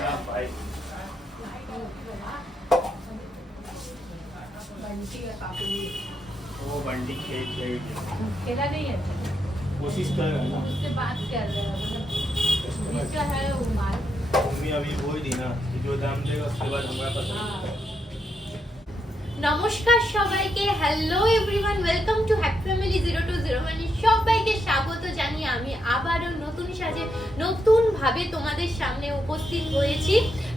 क्या भाई वो बंडी खेल खेल खेला नहीं है। कोशिश कर रहा है ना। उससे बात कर रहे हैं मतलब जिसका है वो? माल मम्मी अभी बोल दी ना कि जो दाम देगा उसके बाद हमारा पसंद हाँ। নমস্কার সবাইকে। Hello everyone welcome to happy family zero two zero মানে সবাইকে স্বাগত জানিয়ে আমি আবারও নতুন সাজে, নতুন ভাবে তোমাদের সামনে উপস্থিত হয়েছি।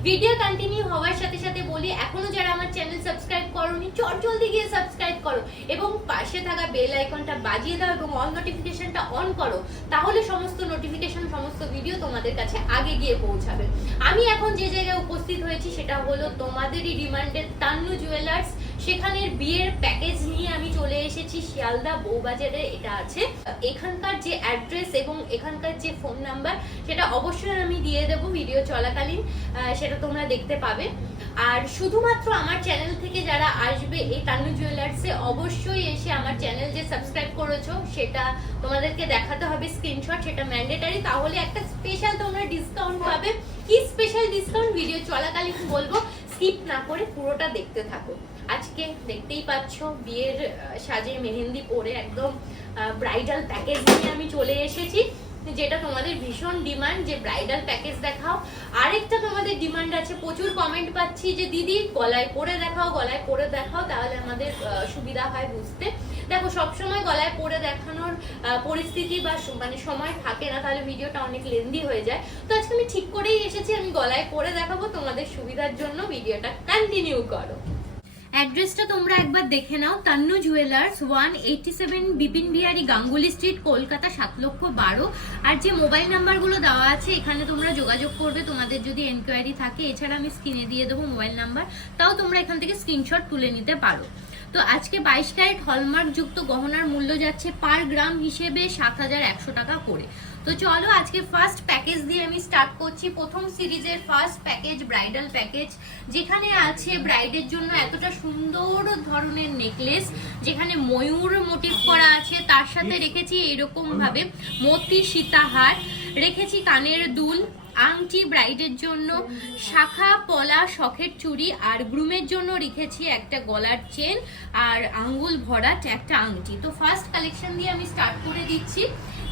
ভিডিও কন্টিনিউ হওয়ার সাথে সাথে বলি, এখনও যারা আমার চ্যানেল সাবস্ক্রাইব করোনি, চট জলদি গিয়ে সাবস্ক্রাইব করো এবং পাশে থাকা বেল আইকনটা বাজিয়ে দাও এবং অল নোটিফিকেশনটা অন করো, তাহলে সমস্ত নোটিফিকেশন সমস্ত ভিডিও তোমাদের কাছে আগে গিয়ে পৌঁছাবে। আমি এখন যে জায়গায় উপস্থিত হয়েছি, সেটা হলো তোমাদেরই ডিমান্ডেড তান্নু জুয়েলার্স সেখানের বিয়ের প্যাকেজ নিয়ে আমি চলে এসেছি শিয়ালদা বউবাজারে এটা আছে। এখানকার যে অ্যাড্রেস এবং এখানকার যে ফোন নাম্বার, সেটা অবশ্যই আমি দিয়ে দেবো ভিডিও চলাকালীন সেটা তোমরা দেখতে পাবে। আর শুধুমাত্র আমার চ্যানেল থেকে যারা আসবে এই তান্নু জুয়েলার্সে, অবশ্যই এসে আমার চ্যানেল যে সাবস্ক্রাইব করেছ, সেটা তোমাদেরকে দেখাতে হবে, স্ক্রিনশট, সেটা ম্যান্ডেটারি। তাহলে একটা স্পেশাল তোমরা ডিসকাউন্ট পাবে। কি স্পেশাল ডিসকাউন্ট ভিডিও চলাকালীন বলব স্কিপ না করে পুরোটা দেখতে থাকো। আজকে দেখতেই পাচ্ছ বিয়ের সাজে মেহেন্দি পরে একদম ব্রাইডাল প্যাকেজ নিয়ে আমি চলে এসেছি, যেটা তোমাদের ভীষণ ডিমান্ড যে ব্রাইডাল প্যাকেজ দেখাও। আরেকটা তোমাদের ডিমান্ড আছে, প্রচুর কমেন্ট পাচ্ছি যে, দিদি, গলায় পরে দেখাও, গলায় পরে দেখাও, তাহলে আমাদের সুবিধা হয় বুঝতে। দেখো, সবসময় গলায় পরে দেখানোর পরিস্থিতি বা মানে সময় থাকে না, তাহলে ভিডিওটা অনেক লেন্দি হয়ে যায়। তো আজকে আমি ঠিক করেই এসেছি, আমি গলায় পরে দেখাবো, তোমাদের সুবিধার জন্য ভিডিওটা কন্টিনিউ করো। অ্যাড্রেসটা তোমরা একবার দেখে নাও, Tannu jewellers one eighty seven Bipin Bihari Ganguly street Kolkata সাত লক্ষ বারো। আর যে মোবাইল নাম্বারগুলো দেওয়া আছে, এখানে তোমরা যোগাযোগ করবে, তোমাদের যদি এনকোয়ারি থাকে, এছাড়া আমি স্ক্রিনে দিয়ে দেবো মোবাইল নাম্বার তাও তোমরা এখান থেকে স্ক্রিনশট তুলে নিতে পারো। তো আজকে বাইশ ক্যারেট হলমার্ক যুক্ত গহনার মূল্য যাচ্ছে পার গ্রাম হিসেবে সাত হাজার একশো টাকা করে। তো চলো আজকে ফার্স্ট প্যাকেজ দিয়ে আমি স্টার্ট করছি। প্রথম সিরিজের ফার্স্ট প্যাকেজ ব্রাইডাল প্যাকেজ যেখানে আছে ব্রাইডের জন্য এতটা সুন্দর ধরনের নেকলেস যেখানে ময়ূর মোটিভ করা আছে। তার সাথে রেখেছি এরকম ভাবে মতি সীতাহার, রেখেছি কানের দুল, আংটি ব্রাইডের জন্য, শাখা, পলা, শখের চুড়ি, আর গ্রুমের জন্য রেখেছি একটা গলার চেন আর আঙ্গুল ভরা একটা আংটি। তো ফার্স্ট কালেকশন দিয়ে আমি স্টার্ট করে দিচ্ছি।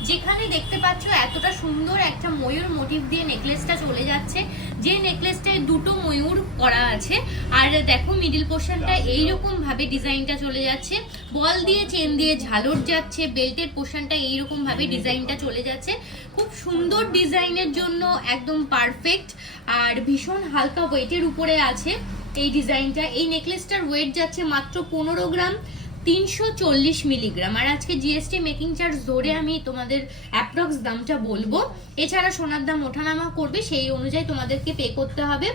যেখানে দেখতে পাচ্ছ এতটা সুন্দর একটা ময়ূর মোটিভ দিয়ে নেকলেসটা চলে যাচ্ছে। যে নেকলেসটায় দুটো ময়ূর করা আছে। আর দেখো মিডিল পোর্শনটা এইরকম ভাবে ডিজাইনটা চলে যাচ্ছে। বল দিয়ে চেন দিয়ে ঝালর যাচ্ছে বেল্টের পোর্শনটা এইরকম ভাবে ডিজাইনটা চলে যাচ্ছে। খুব সুন্দর ডিজাইনের জন্য একদম পারফেক্ট আর ভীষণ হালকা ওয়েটের উপরে আছে এই ডিজাইনটা এই নেকলেসটার ওয়েট যাচ্ছে মাত্র পনেরো গ্রাম। তিনশো চল্লিশ মিলিগ্রাম। আর আজকে জিএসটি মেকিং চার্জ ধরে আমি তোমাদের অ্যাপ্রক্স দামটা বলব। এছাড়া সোনার দাম ওঠানামা করবে, সেই অনুযায়ী তোমাদেরকে পে করতে হবে।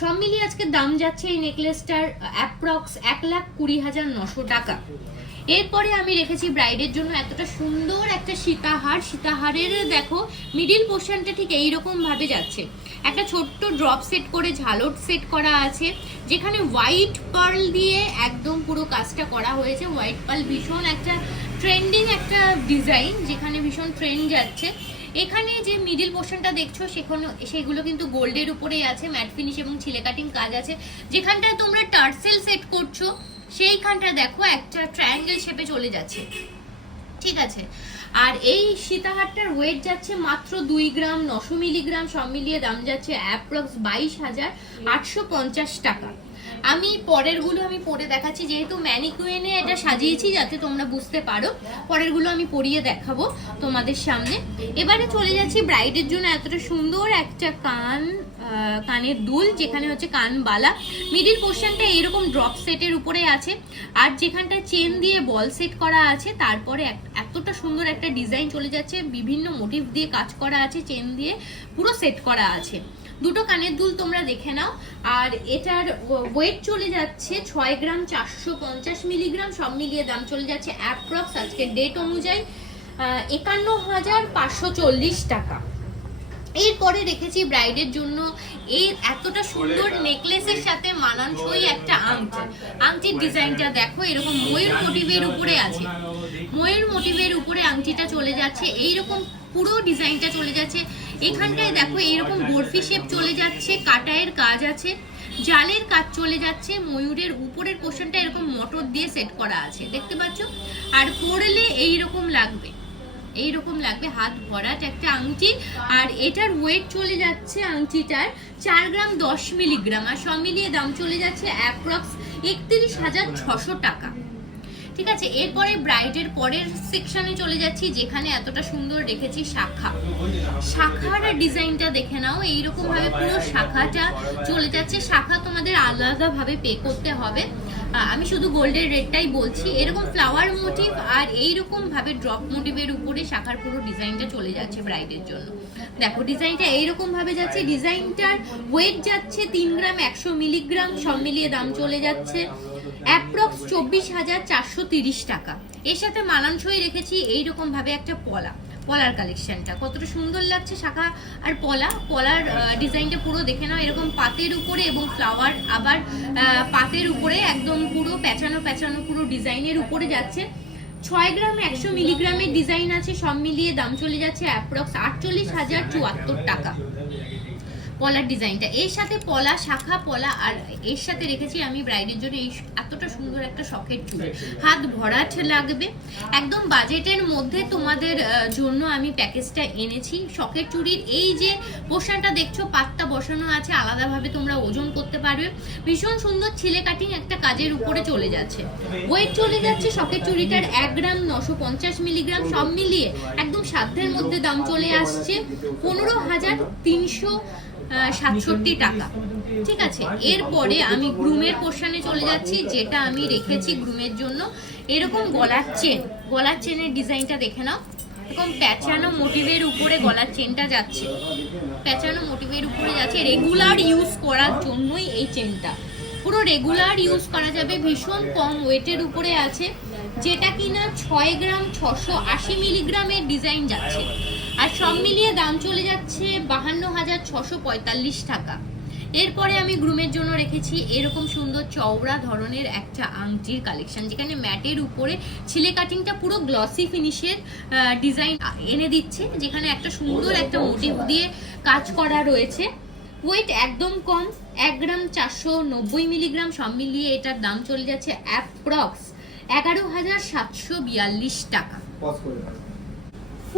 সব মিলিয়ে আজকে দাম যাচ্ছে এই নেকলেসটার অ্যাপ্রক্স এক লাখ কুড়ি হাজার নশো টাকা। এরপরে আমি রেখেছি ব্রাইডের জন্য এতটা সুন্দর একটা সীতাহার। সীতাহারের দেখো মিডিল পোর্শনটা ঠিক এইরকম ভাবে যাচ্ছে। একটা ছোট্ট ড্রপ সেট করে ঝালট সেট করা আছে, যেখানে হোয়াইট পার্ল দিয়ে একদম পুরো কাজটা করা হয়েছে। হোয়াইট পার্ল ভীষণ একটা ট্রেন্ডিং একটা ডিজাইন যেখানে ভীষণ ট্রেন্ড যাচ্ছে। এখানে যে মিডিল পোর্শনটা দেখছ, সেখানে সেগুলো কিন্তু গোল্ডের উপরেই আছে ম্যাট ফিনিশ এবং ছিলে কাটিং কাজ আছে। যেখানটায় তোমরা টার্সেল সেট করছ সেইখানটা দেখো একটা ট্রায়াঙ্গেল শেপে চলে যাচ্ছে। ঠিক আছে? আর এই সীতাহারটার ওয়েট যাচ্ছে মাত্র দুই গ্রাম, নশো মিলিগ্রাম, সব মিলিয়ে দাম যাচ্ছে অ্যাপ্রক্স বাইশ হাজার আটশো পঞ্চাশ টাকা। আমি পরেরগুলো আমি পরে দেখাচ্ছি, যেহেতু ম্যানিকুইনে এটা সাজিয়েছি যাতে তোমরা বুঝতে পারো। পরেরগুলো আমি পরিয়ে দেখাবো তোমাদের সামনে। এবারে চলে যাচ্ছি ব্রাইডের জন্য। এতটা সুন্দর একটা কান কানের দুল, যেখানে হচ্ছে কান বালা। মিডিল পোর্শনটা এইরকম ড্রপ সেটের উপরে আছে। আর যেখানটা চেন দিয়ে বল সেট করা আছে, তারপরে এতটা সুন্দর একটা ডিজাইন চলে যাচ্ছে। বিভিন্ন মোটিভ দিয়ে কাজ করা আছে, চেন দিয়ে পুরো সেট করা আছে। দুটো কানের দুল তোমরা দেখে নাও। আর এটার ওয়েট চলে যাচ্ছে ছয় গ্রাম চারশো পঞ্চাশ মিলিগ্রাম সব মিলিয়ে দাম চলে যাচ্ছে অ্যাপ্রক্স আজকে ডেট অনুযায়ী একান্ন হাজার পাঁচশো চল্লিশ টাকা। এরপরে রেখেছি ব্রাইডের জন্য এই এতটা সুন্দর নেকলেসের সাথে মানানসই একটা আংটি। আংটির ডিজাইনটা দেখো এরকম ময়ূর মোটিভের উপরে আছে। ময়ূর মোটিভের উপরে আংটিটা চলে যাচ্ছে। এইরকম পুরো ডিজাইনটা চলে যাচ্ছে। এখানটায় দেখো এইরকম বরফি শেপ চলে যাচ্ছে কাটায়ের কাজ আছে, জালের কাজ চলে যাচ্ছে, ময়ূরের উপরের পোর্শনটা এরকম মটর দিয়ে সেট করা আছে, দেখতে পাচ্ছ? আর পরলে এইরকম লাগবে এইরকম লাগবে, হাত ভরাট একটা আংটি। আর এটার ওয়েট চলে যাচ্ছে আংটিটার চার গ্রাম দশ মিলিগ্রাম, আর সব মিলিয়ে দাম চলে যাচ্ছে অ্যাপ্রক্স একত্রিশ হাজার ছশো টাকা। ঠিক আছে? এরপরে ব্রাইডের পরের সেকশনে চলে যাচ্ছি, যেখানে এতটা সুন্দর রেখেছি শাখা। শাখার ডিজাইনটা দেখে নাও এইরকম ভাবে পুরো শাখাটা চলে যাচ্ছে। শাখা তোমাদের আলাদা ভাবে পে করতে হবে। আমি শুধু গোল্ডের রেটটাই বলছি। এরকম ফ্লাওয়ার মোটিভ আর এইরকম ভাবে ড্রপ মোটিভের উপরে শাখার পুরো ডিজাইনটা চলে যাচ্ছে ব্রাইডের জন্য। দেখো ডিজাইনটা এইরকম ভাবে যাচ্ছে। ডিজাইনটার ওয়েট যাচ্ছে তিন গ্রাম, একশো মিলিগ্রাম, সব মিলিয়ে দাম চলে যাচ্ছে। অ্যাপ্রক্স চব্বিশ হাজার চারশো তিরিশ টাকা। এর সাথে মানানসই রেখেছি এইরকম ভাবে একটা পলা, পলার কালেকশনটা কতটা সুন্দর লাগছে শাখা আর পলা। পলার ডিজাইনটা পুরো দেখে নাও, এরকম পাতের উপরে এবং ফ্লাওয়ার আবার পাতের উপরে একদম পুরো পেঁচানো পেঁচানো পুরো ডিজাইনের উপরে যাচ্ছে। ছয় গ্রাম একশো মিলিগ্রামের ডিজাইন আছে, সব মিলিয়ে দাম চলে যাচ্ছে অ্যাপ্রক্স আটচল্লিশ হাজার চুয়াত্তর টাকা। পলার ডিজাইনটা। এর সাথে পলা শাখা পলা আর এর সাথে রেখেছি আমি ব্রাইডের জন্য এই এতটা সুন্দর একটা শখের চুড়ি হাত ভরাট লাগবে। একদম বাজেটের মধ্যে তোমাদের জন্য আমি প্যাকেজটা এনেছি। শখের চুড়ির এই যে পোর্শনটা দেখছ পাত্তা বসানো আছে আলাদাভাবে তোমরা ওজন করতে পারবে। ভীষণ সুন্দর ছিলে কাটিং একটা কাজের উপরে চলে যাচ্ছে। ওয়েট চলে যাচ্ছে শখের চুড়িটার এক গ্রাম নশো পঞ্চাশ মিলিগ্রাম সব মিলিয়ে একদম সাধ্যের মধ্যে দাম চলে আসছে। পনেরো হাজার তিনশো সাতষট্টি টাকা। ঠিক আছে, এরপরে আমি গ্রুমের পোর্শনে চলে যাচ্ছি, যেটা আমি রেখেছি গ্রুমের জন্য। এরকম গলার চেন গলার চেনের ডিজাইনটা দেখে নাও। এরকম প্যাচানো মোটিভের উপরে গলার চেনটা যাচ্ছে। প্যাচানো মোটিভের উপরে যাচ্ছে। রেগুলার ইউজ করার জন্যই এই চেনটা পুরো রেগুলার ইউজ করা যাবে, ভীষণ কম ওয়েটের উপরে আছে। যেটা কিনা ছয় গ্রাম ছশো আশি মিলিগ্রামের ডিজাইন যাচ্ছে। সব মিলিয়ে দাম চলে যাচ্ছে বাহান্ন হাজার ছশো পঁয়তাল্লিশ টাকা। এরপরে আমি গ্রুমের জন্য রেখেছি এরকম সুন্দর চওড়া ধরনের একটা আংটির কালেকশন যেখানে ম্যাটের উপরে ছিলে কাটিংটা পুরো গ্লসি ফিনিশের ডিজাইন এনে দিচ্ছে, যেখানে একটা সুন্দর একটা মোটিভ দিয়ে কাজ করা রয়েছে। ওয়েট একদম কম, এক গ্রাম চারশো নব্বই মিলিগ্রাম, সব মিলিয়ে এটার দাম চলে যাচ্ছে অ্যাপ্রক্স এগারো হাজার সাতশো বিয়াল্লিশ টাকা।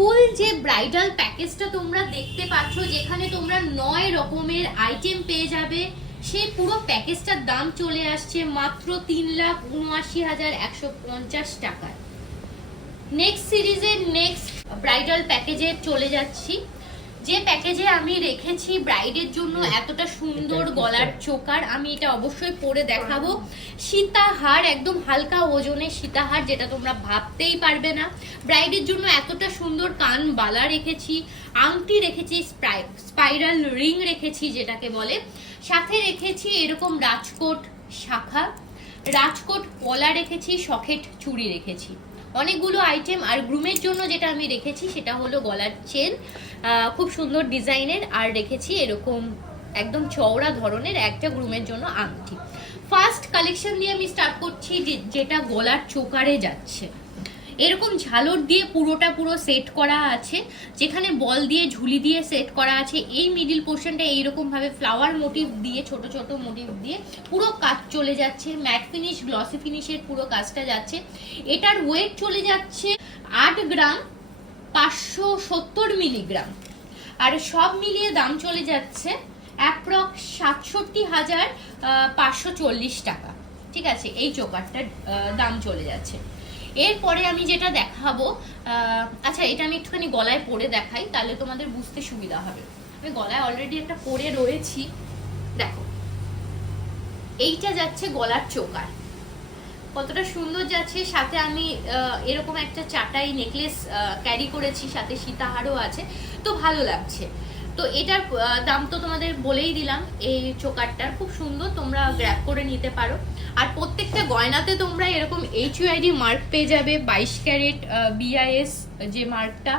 ফুল যে ব্রাইডাল প্যাকেজটা তোমরা দেখতে পাচ্ছ, যেখানে তোমরা নয় রকমের আইটেম পেয়ে যাবে সেই পুরো প্যাকেজটার দাম চলে আসছে মাত্র তিন লাখ উনআশি হাজার একশো পঞ্চাশ টাকায়। নেক্সট সিরিজের নেক্সট ব্রাইডাল প্যাকেজে চলে যাচ্ছি। যে প্যাকেজে আমি রেখেছি ব্রাইডের জন্য এতটা সুন্দর গলার চোকার আমি এটা অবশ্যই পরে দেখাবো। সীতাহার একদম হালকা ওজনের সীতাহার যেটা তোমরা ভাবতেই পারবে না। ব্রাইডের জন্য এতটা সুন্দর কান বালা রেখেছি আংটি রেখেছি স্পাইরাল রিং রেখেছি যেটাকে বলে। সাথে রেখেছি এরকম রাজকোট শাখা রাজকোট পলা রেখেছি সকেট চুড়ি রেখেছি। অনেকগুলো আইটেম আর গ্রুমের জন্য যেটা আমি রেখেছি সেটা হলো গলার চেন খুব সুন্দর ডিজাইনের আর রেখেছি এরকম একদম চওড়া ধরনের একটা গ্রুমের জন্য আংটি। ফার্স্ট কালেকশন দিয়ে আমি স্টার্ট করছি যেটা গলার চোকারে যাচ্ছে। এরকম ঝালর দিয়ে পুরোটা পুরো সেট করা আছে, যেখানে বল দিয়ে ঝুলি দিয়ে সেট করা আছে, এই মিডিল পোর্শনটা এইরকমভাবে ফ্লাওয়ার মোটিভ দিয়ে, ছোট ছোট মোটিভ দিয়ে পুরো কাজ চলে যাচ্ছে ম্যাট ফিনিশ গ্লসি ফিনিশের পুরো কাজটা যাচ্ছে। এটার ওয়েট চলে যাচ্ছে আট গ্রাম পাঁচশো সত্তর মিলিগ্রাম। আর সব মিলিয়ে দাম চলে যাচ্ছে অ্যাপ্রক্স সাতষট্টি হাজার পাঁচশো চল্লিশ টাকা। ঠিক আছে, এই চোকারটার দাম চলে যাচ্ছে। এরপরে আমি যেটা দেখাবো আচ্ছা এটা আমি একটুখানি গলায় পরে দেখাই, তাহলে তোমাদের বুঝতে সুবিধা হবে। আমি গলায় অলরেডি একটা পরে রয়েছি। দেখো, এইটা যাচ্ছে গলার চোকার। কতটা সুন্দর যাচ্ছে, সাথে আমি এরকম একটা চাটাই নেকলেস ক্যারি করেছি, সাথে সীতাহারও আছে, তো ভালো লাগছে। তো এটার দাম তো তোমাদের বলেই দিলাম, এই চোকারটার খুব সুন্দর, তোমরা গ্র্যাপ করে নিতে পারো। আর প্রত্যেকটা গয়নাতে তোমরা এরকম এইচ ইউআইডি মার্ক পেয়ে যাবে, বাইশ ক্যারেট বিআইএস যে মার্কটা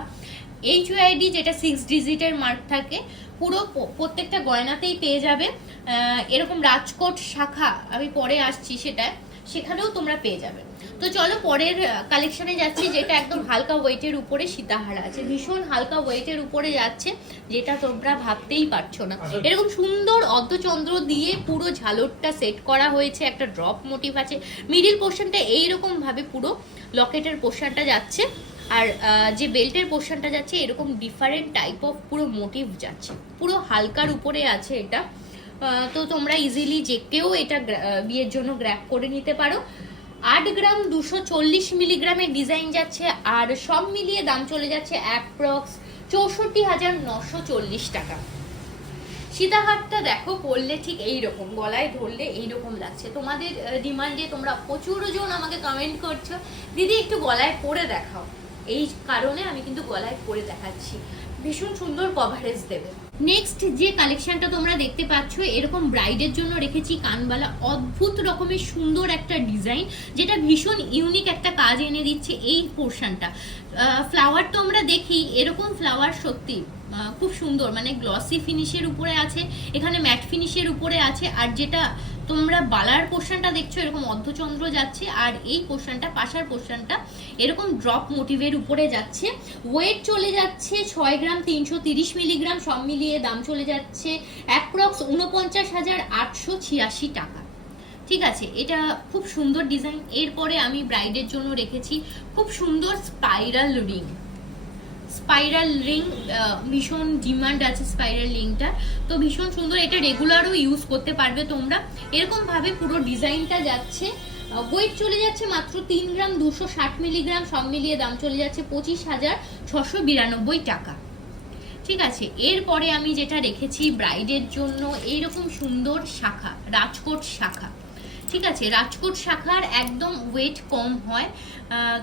এইচ ইউআইডি যেটা সিক্স ডিজিটের মার্ক থাকে, পুরো প্রত্যেকটা গয়নাতেই পেয়ে যাবে। এরকম রাজকোট শাখা, আমি পরে আসছি সেটা সেখানেও তোমরা পেয়ে যাবে। তো চলো পরের কালেকশনে যাচ্ছি যেটা একদম হালকা ওয়েটের উপরে সীতাহারা আছে। ভীষণ হালকা ওয়েটের উপরে যাচ্ছে যেটা তোমরা ভাবতেই পারছ না। এরকম সুন্দর অর্ধচন্দ্র দিয়ে পুরো ঝালরটা সেট করা হয়েছে একটা ড্রপ মোটিভ আছে। মিডিল পোর্শনটা এইরকম ভাবে পুরো লকেটের পোর্শনটা যাচ্ছে আর যে বেল্টের পোর্শনটা যাচ্ছে এরকম ডিফারেন্ট টাইপ অফ পুরো মোটিভ যাচ্ছে। পুরো হালকার উপরে আছে এটা। তো তোমরা ইজিলি যে কেউ এটা বিয়ের জন্য গ্র্যাপ করে নিতে পারো। আট গ্রাম দুশো চল্লিশ মিলিগ্রামের ডিজাইন যাচ্ছে আর সব মিলিয়ে দাম চলে যাচ্ছে অ্যাপ্রক্স চৌষট্টি হাজার নশো চল্লিশ টাকা। সীতাহারটা দেখো, পরলে ঠিক এই রকম গলায় ধরলে এই রকম লাগছে। তোমাদের ডিমান্ডে তোমরা প্রচুর জন আমাকে কমেন্ট করছ। দিদি, একটু গলায় পরে দেখাও। এই কারণে আমি কিন্তু গলায় পরে দেখাচ্ছি। ভীষণ সুন্দর কভারেজ দেবে। নেক্সট যে কালেকশনটা তোমরা দেখতে পাচ্ছ, এরকম ব্রাইডের জন্য রেখেছি কানবালা। অদ্ভুত রকমের সুন্দর একটা ডিজাইন যেটা ভীষণ ইউনিক একটা কাজ এনে দিচ্ছে এই পোর্শনটা ফ্লাওয়ার তো আমরা দেখি, এরকম ফ্লাওয়ার সত্যি খুব সুন্দর। মানে গ্লসি ফিনিশের উপরে আছে, এখানে ম্যাট ফিনিশের উপরে আছে, আর যেটা তোমরা বালার পোর্শনটা দেখছ, এরকম অর্ধচন্দ্র যাচ্ছে, আর এই পোর্শনটা পাশার পোর্শনটা এরকম ড্রপ মোটিভের উপরে যাচ্ছে। ওয়েট চলে যাচ্ছে ছয় গ্রাম তিনশো তিরিশ মিলিগ্রাম সব মিলিয়ে দাম চলে যাচ্ছে অ্যাপ্রক্স উনপঞ্চাশ হাজার আটশো ছিয়াশি টাকা। ঠিক আছে, এটা খুব সুন্দর ডিজাইন এরপরে আমি ব্রাইডের জন্য রেখেছি খুব সুন্দর স্পাইরাল রিং স্পাইরাল রিং ভীষণ ডিমান্ড আছে স্পাইরাল রিংটা তো ভীষণ সুন্দর, এটা রেগুলারও ইউজ করতে পারবে তোমরা। এরকম ভাবে পুরো ডিজাইনটা যাচ্ছে। ওয়েট চলে যাচ্ছে মাত্র তিন গ্রাম দুশো ষাট মিলিগ্রাম সব মিলিয়ে দাম চলে যাচ্ছে পঁচিশ হাজার ছশো বিরানব্বই টাকা। ঠিক আছে, এরপরে আমি যেটা রেখেছি ব্রাইডের জন্য, এইরকম সুন্দর শাখা, রাজকোট শাখা। ঠিক আছে, রাজকোট শাখার একদম ওয়েট কম হয়।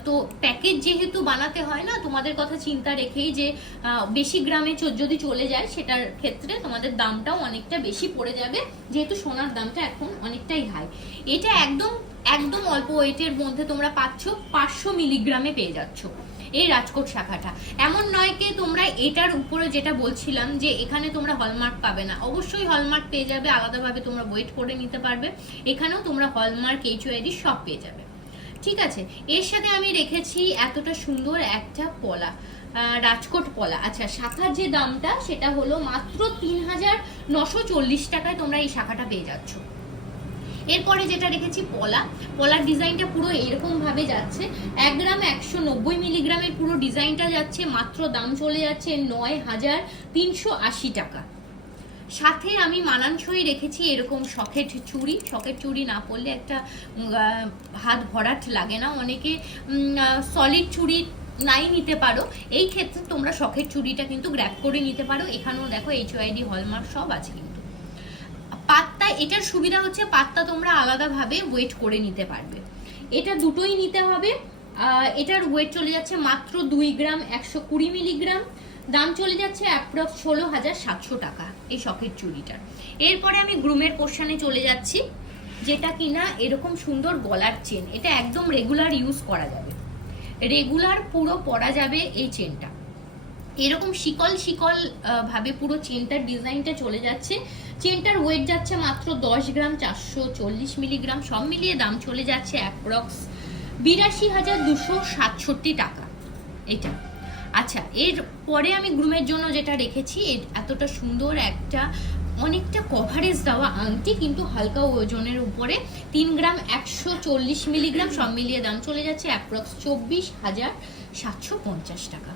তো প্যাকেজ যেহেতু বানাতে হয় না, তোমাদের কথা চিন্তা রেখেই যে বেশি গ্রামে যদি চলে যায়, সেটার ক্ষেত্রে তোমাদের দামটাও অনেকটা বেশি পড়ে যাবে, যেহেতু সোনার দামটা এখন অনেকটাই হাই এটা একদম একদম অল্প ওয়েটের মধ্যে তোমরা পাচ্ছ, পাঁচশো মিলিগ্রামে পেয়ে যাচ্ছ। এই রাজকোট শাখাটা। এমন নয় কি তোমরা এটার উপরে যেটা বলছিলাম যে এখানে তোমরা হলমার্ক পাবে না। অবশ্যই হলমার্ক পেয়ে যাবে, আলাদাভাবে তোমরা ওয়েট করে নিতে পারবে। এখানেও তোমরা হলমার্ক এইচওআইডি সব পেয়ে যাবে। ঠিক আছে? এর সাথে আমি রেখেছি এতটা সুন্দর একটা পলা রাজকোট পলা। আচ্ছা শাখার যে দামটা সেটা হলো মাত্র তিন হাজার নশো চল্লিশ টাকায় তোমরা এই শাখাটা পেয়ে যাচ্ছ। এরপরে যেটা রেখেছি পলা। পলার ডিজাইনটা পুরো এরকম ভাবে যাচ্ছে। এক গ্রাম একশো নব্বই মিলিগ্রামের পুরো ডিজাইনটা যাচ্ছে, মাত্র দাম চলে যাচ্ছে নয় হাজার তিনশো আশি টাকা। সাথে আমি মানানসই রেখেছি এরকম শখের চুড়ি। শখের চুড়ি না পরলে একটা হাত ভরাট লাগে না। অনেকে সলিড চুড়ি নাই নিতে পারো। এই ক্ষেত্রে তোমরা শখের চুড়িটা কিন্তু গ্র্যাপ করে নিতে পারো। এখানেও দেখো এইচওআইডি হলমার্ক সব আছে কিন্তু। পাত্তা, এটার সুবিধা হচ্ছে পাত্তা তোমরা আলাদাভাবে ওয়েট করে নিতে পারবে। এটা দুটোই নিতে হবে। এটার ওয়েট চলে যাচ্ছে মাত্র দুই গ্রাম একশো কুড়ি মিলিগ্রাম। দাম চলে যাচ্ছে অ্যাপ্রক্স ষোলো হাজার সাতশো টাকা এই শখের চুড়িটার। এরপরে আমি গ্রুমের পোর্শনে চলে যাচ্ছি, যেটা কিনা এরকম সুন্দর গলার চেন এটা একদম রেগুলার ইউজ করা যাবে। রেগুলার পুরো পরা যাবে এই চেনটা এরকম শিকল শিকল ভাবে পুরো চেনটার ডিজাইনটা চলে যাচ্ছে। চেনটার ওয়েট যাচ্ছে মাত্র দশ গ্রাম চারশো চল্লিশ মিলিগ্রাম সব মিলিয়ে দাম চলে যাচ্ছে অ্যাপ্রক্স বিরাশি হাজার দুশো সাতষট্টি টাকা। এটা। আচ্ছা এর পরে আমি গ্রুমের জন্য যেটা রেখেছি এতটা সুন্দর একটা, অনেকটা কভারেজ দেওয়া আংটি, কিন্তু হালকা ওজনের উপরে তিন গ্রাম একশো চল্লিশ মিলিগ্রাম সব মিলিয়ে দাম চলে যাচ্ছে অ্যাপ্রক্স চব্বিশ হাজার সাতশো পঞ্চাশ টাকা।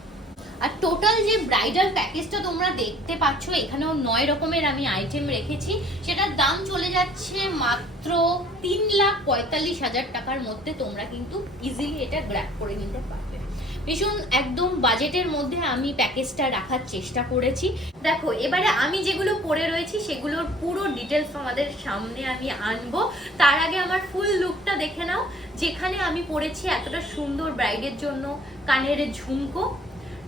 আর টোটাল যে ব্রাইডাল প্যাকেজটা তোমরা দেখতে পাচ্ছ, এখানেও নয় রকমের আমি আইটেম রেখেছি। সেটার দাম চলে যাচ্ছে মাত্র তিন লাখ পঁয়তাল্লিশ হাজার টাকার মধ্যে তোমরা কিন্তু ইজিলি এটা গ্র্যাপ করে নিতে পারবে। ভীষণ একদম বাজেটের মধ্যে আমি প্যাকেজটা রাখার চেষ্টা করেছি। দেখো, এবারে আমি যেগুলো পরে রয়েছি, সেগুলোর পুরো ডিটেলস আমাদের সামনে আমি আনব। তার আগে আমার ফুল লুকটা দেখে নাও। যেখানে আমি পরেছি এতটা সুন্দর ব্রাইডের জন্য, কানের ঝুমকো।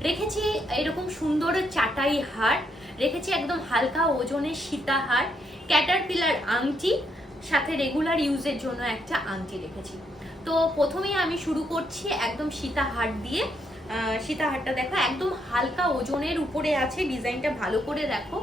রেখেছি এরকম সুন্দর চাটাই হার, রেখেছি একদম হালকা ওজনের সীতা সীতাহার ক্যাটারপিলার আংটি, সাথে রেগুলার ইউজের জন্য একটা আংটি রেখেছি। তো প্রথমেই আমি শুরু করছি একদম সীতা সীতাহার দিয়ে। সীতাহারটা দেখো, একদম হালকা ওজনের উপরে আছে, ডিজাইনটা ভালো করে দেখো।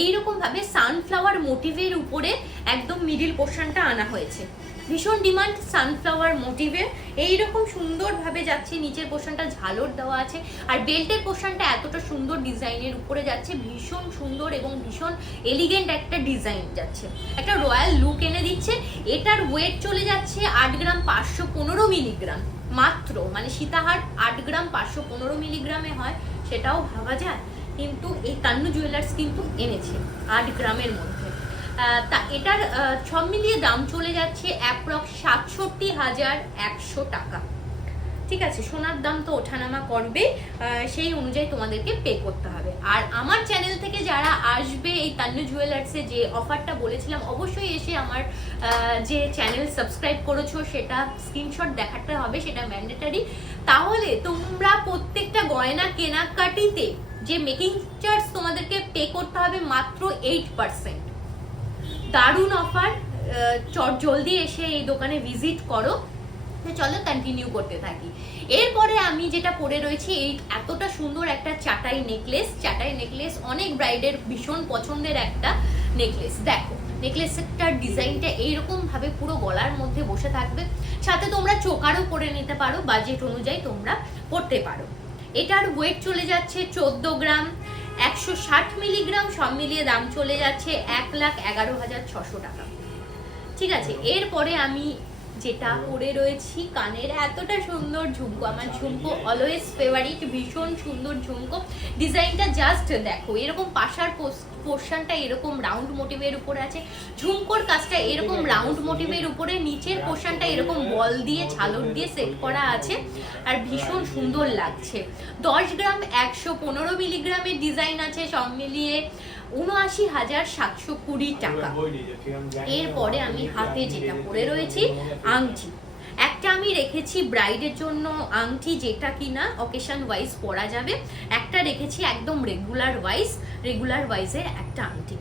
এইরকম ভাবে সানফ্লাওয়ার মোটিভের উপরে একদম মিডিল পোর্শনটা আনা হয়েছে। ভীষণ ডিমান্ড সানফ্লাওয়ার মোটিভে। এইরকম সুন্দরভাবে যাচ্ছে, নিচের পোর্শনটা ঝালর দেওয়া আছে, আর বেল্টের পোর্শনটা এতটা সুন্দর ডিজাইনের উপরে যাচ্ছে, ভীষণ সুন্দর এবং ভীষণ এলিগেন্ট একটা ডিজাইন যাচ্ছে। একটা রয়্যাল লুক এনে দিচ্ছে, এটার ওয়েট চলে যাচ্ছে আট গ্রাম পাঁচশো পনেরো মিলিগ্রাম। মাত্র মানে সীতাহার আট গ্রাম পাঁচশো পনেরো মিলিগ্রামে হয়, সেটাও ভাবা যায়। কিন্তু এই তান্নু জুয়েলার্স কিন্তু এনেছে, আট গ্রামের মধ্যে। তা এটার সব মিলিয়ে দাম চলে যাচ্ছে অ্যাপ্রক্স সাতষট্টি হাজার একশো টাকা। ঠিক আছে, সোনার দাম তো ওঠানামা করবে সেই অনুযায়ী তোমাদেরকে পে করতে হবে। আর আমার চ্যানেল থেকে যারা আসবে এই তান্নু জুয়েলার্সে যে অফারটা বলেছিলাম, অবশ্যই এসে আমার যে চ্যানেল সাবস্ক্রাইব করেছ, সেটা স্ক্রিনশট দেখাতে হবে, সেটা ম্যান্ডেটারি তাহলে তোমরা প্রত্যেকটা গয়না কেনাকাটিতে যে মেকিং চার্জ তোমাদেরকে পে করতে হবে মাত্র এইট পার্সেন্ট দারুণ অফার চট জলদি এসে এই দোকানে ভিজিট করো। চলো কন্টিনিউ করতে থাকি। এরপরে আমি যেটা পরে রয়েছি, এই এতটা সুন্দর একটা চাটাই নেকলেস চাটাই নেকলেস অনেক ব্রাইডের ভীষণ পছন্দের একটা নেকলেস দেখো নেকলেসটার ডিজাইনটা এইরকম ভাবে পুরো গলার মধ্যে বসে থাকবে। সাথে তোমরা চোকারও পরে নিতে পারো বাজেট অনুযায়ী তোমরা পড়তে পারো। এটার ওয়েট চলে যাচ্ছে চোদ্দ গ্রাম। একশো ষাট মিলিগ্রাম সব মিলিয়ে দাম চলে যাচ্ছে এক লাখ এগারো হাজার ছশো টাকা। ঠিক আছে, এরপরে আমি যেটা পরে রয়েছি, কানের এতটা সুন্দর ঝুমকো, আমার ঝুমকো অলওয়েজ ফেভারিট ভীষণ সুন্দর ঝুমকো। ডিজাইনটা জাস্ট দেখো, এরকম পাশার পোর্শনটা এরকম রাউন্ড মোটিভের উপরে আছে। ঝুমকোর কাজটা এরকম রাউন্ড মোটিভের উপরে, নিচের পোর্শনটা এরকম বল দিয়ে, ঝালর দিয়ে সেট করা আছে আর ভীষণ সুন্দর লাগছে। দশ গ্রাম একশো পনেরো মিলিগ্রামের ডিজাইন আছে, সব মিলিয়ে উনআশি হাজার সাতশো কুড়ি টাকা। এরপরে আমি হাতে যেটা পরে রয়েছি, আংটি। একটা আমি রেখেছি ব্রাইডের জন্য আংটি যেটা কিনা অকেশন ওয়াইজ পরা যাবে। একটা রেখেছি একদম রেগুলার ওয়াইজ রেগুলার ওয়াইজের একটা আংটি।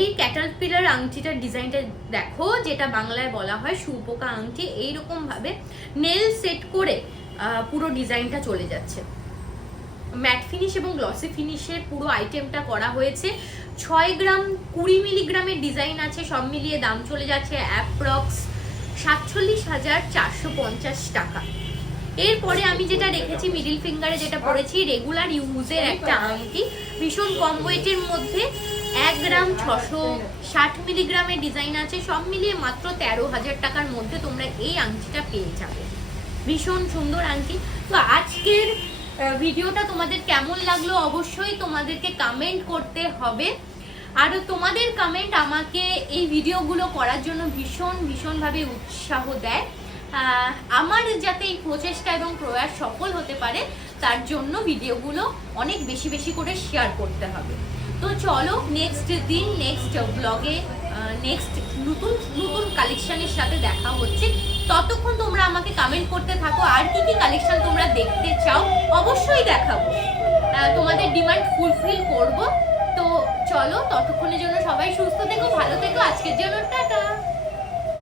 এই ক্যাটারপিলার আংটিটার ডিজাইনটা দেখো, যেটা বাংলায় বলা হয় সুপোকা আংটি এইরকমভাবে নেল সেট করে পুরো ডিজাইনটা চলে যাচ্ছে। ম্যাট ফিনিশ এবং গ্লসি ফিনিশের পুরো আইটেমটা করা হয়েছে। ছয় গ্রাম কুড়ি মিলিগ্রামের ডিজাইন আছে, সব মিলিয়ে দাম চলে যাচ্ছে অ্যাপ্রক্স সাতচল্লিশ হাজার চারশো পঞ্চাশ টাকা। এরপরে আমি যেটা রেখেছি মিডিল ফিঙ্গারে যেটা পরেছি রেগুলার ইউজের একটা আংটি। ভীষণ কম ওয়েটের মধ্যে এক গ্রাম ছশো ষাট মিলিগ্রামের ডিজাইন আছে। সব মিলিয়ে মাত্র তেরো হাজার টাকার মধ্যে তোমরা এই আংটিটা পেয়ে যাবে। ভীষণ সুন্দর আংটি। তো আজকের ভিডিওটা তোমাদের কেমন লাগল অবশ্যই তোমাদেরকে কমেন্ট করতে হবে। আর তোমাদের কমেন্ট আমাকে এই ভিডিওগুলো করার জন্য ভীষণ, ভীষণভাবে উৎসাহ দেয়। আমার যাতে এই প্রচেষ্টা এবং প্রয়াস সফল হতে পারে, তার জন্য ভিডিওগুলো অনেক বেশি বেশি করে শেয়ার করতে হবে। তো চলো নেক্সট দিন নেক্সট ব্লগে নেক্সট নতুন নতুন কালেকশানের সাথে দেখা হচ্ছে। ততক্ষণ তোমরা আমাকে কমেন্ট করতে থাকো। আর কি কি কালেকশান তোমরা দেখতে চাও, অবশ্যই দেখাবো। তোমাদের ডিমান্ড ফুলফিল করব। চলো ততক্ষণের জন্য সবাই সুস্থ থেকো ভালো থেকো আজকের জন্য টাটা।